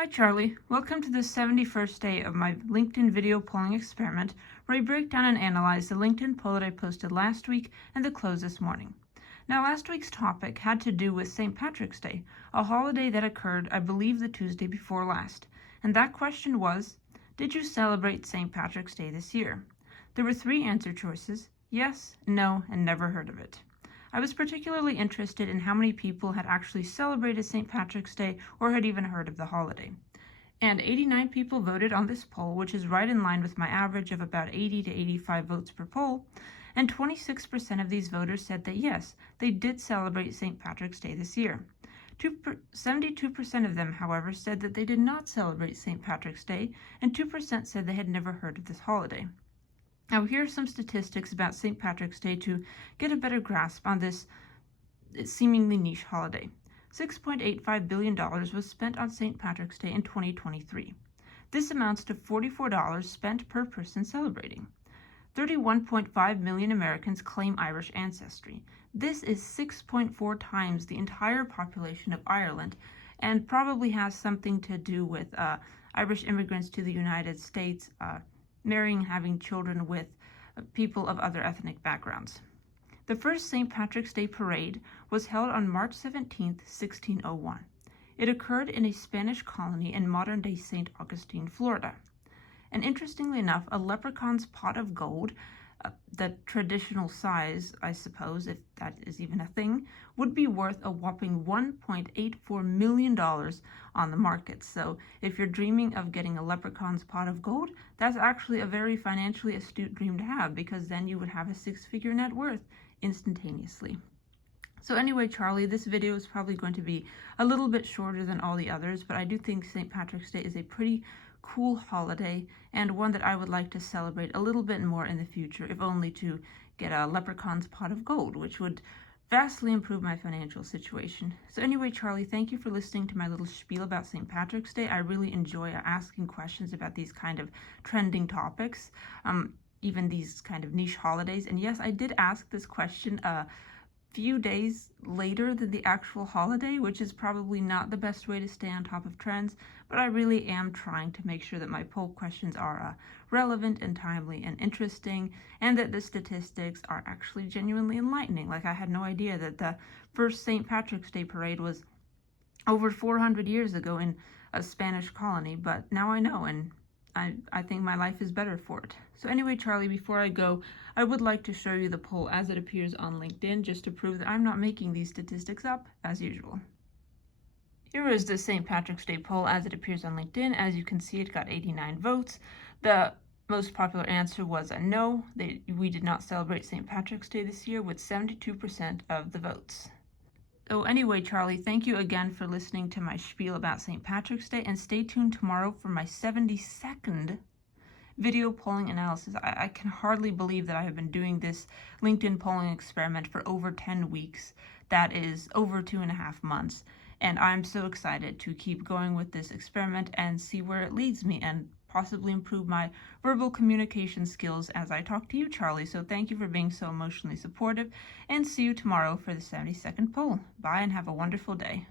Hi Charlie, welcome to the 71st day of my LinkedIn video polling experiment where I break down and analyze the LinkedIn poll that I posted last week and the close this morning. Now last week's topic had to do with St. Patrick's Day, a holiday that occurred I believe the Tuesday before last, and that question was, did you celebrate St. Patrick's Day this year? There were three answer choices, yes, no, and never heard of it. I was particularly interested in how many people had actually celebrated St. Patrick's Day or had even heard of the holiday. And 89 people voted on this poll, which is right in line with my average of about 80 to 85 votes per poll, and 26% of these voters said that yes, they did celebrate St. Patrick's Day this year. 72% of them, however, said that they did not celebrate St. Patrick's Day, and 2% said they had never heard of this holiday. Now, here are some statistics about St. Patrick's Day to get a better grasp on this seemingly niche holiday. $6.85 billion was spent on St. Patrick's Day in 2023. This amounts to $44 spent per person celebrating. 31.5 million Americans claim Irish ancestry. This is 6.4 times the entire population of Ireland and probably has something to do with Irish immigrants to the United States marrying, having children with people of other ethnic backgrounds. The first St. Patrick's Day parade was held on March 17, 1601. It occurred in a Spanish colony in modern-day St. Augustine, Florida. And interestingly enough, a leprechaun's pot of gold, the traditional size, I suppose, if that is even a thing, would be worth a whopping $1.84 million on the market. So if you're dreaming of getting a leprechaun's pot of gold, that's actually a very financially astute dream to have, because then you would have a six-figure net worth instantaneously. So anyway, Charlie, this video is probably going to be a little bit shorter than all the others, but I do think St. Patrick's Day is a pretty cool holiday and one that I would like to celebrate a little bit more in the future, if only to get a leprechaun's pot of gold, which would vastly improve my financial situation. So anyway, Charlie, thank you for listening to my little spiel about St. Patrick's Day. I really enjoy asking questions about these kind of trending topics, even these kind of niche holidays. And yes, I did ask this question few days later than the actual holiday, which is probably not the best way to stay on top of trends, but I really am trying to make sure that my poll questions are relevant and timely and interesting, and that the statistics are actually genuinely enlightening. Like, I had no idea that the first St. Patrick's Day parade was over 400 years ago in a Spanish colony, but now I know, and I think my life is better for it. So anyway, Charlie, before I go, I would like to show you the poll as it appears on LinkedIn, just to prove that I'm not making these statistics up, as usual. Here is the St. Patrick's Day poll as it appears on LinkedIn. As you can see, it got 89 votes. The most popular answer was a no. We did not celebrate St. Patrick's Day this year, with 72% of the votes. So anyway, Charlie, thank you again for listening to my spiel about St. Patrick's Day, and stay tuned tomorrow for my 72nd video polling analysis. I can hardly believe that I have been doing this LinkedIn polling experiment for over 10 weeks. That is over 2.5 months. And I'm so excited to keep going with this experiment and see where it leads me, and possibly improve my verbal communication skills as I talk to you, Charlie. So thank you for being so emotionally supportive, and see you tomorrow for the 72nd poll. Bye, and have a wonderful day.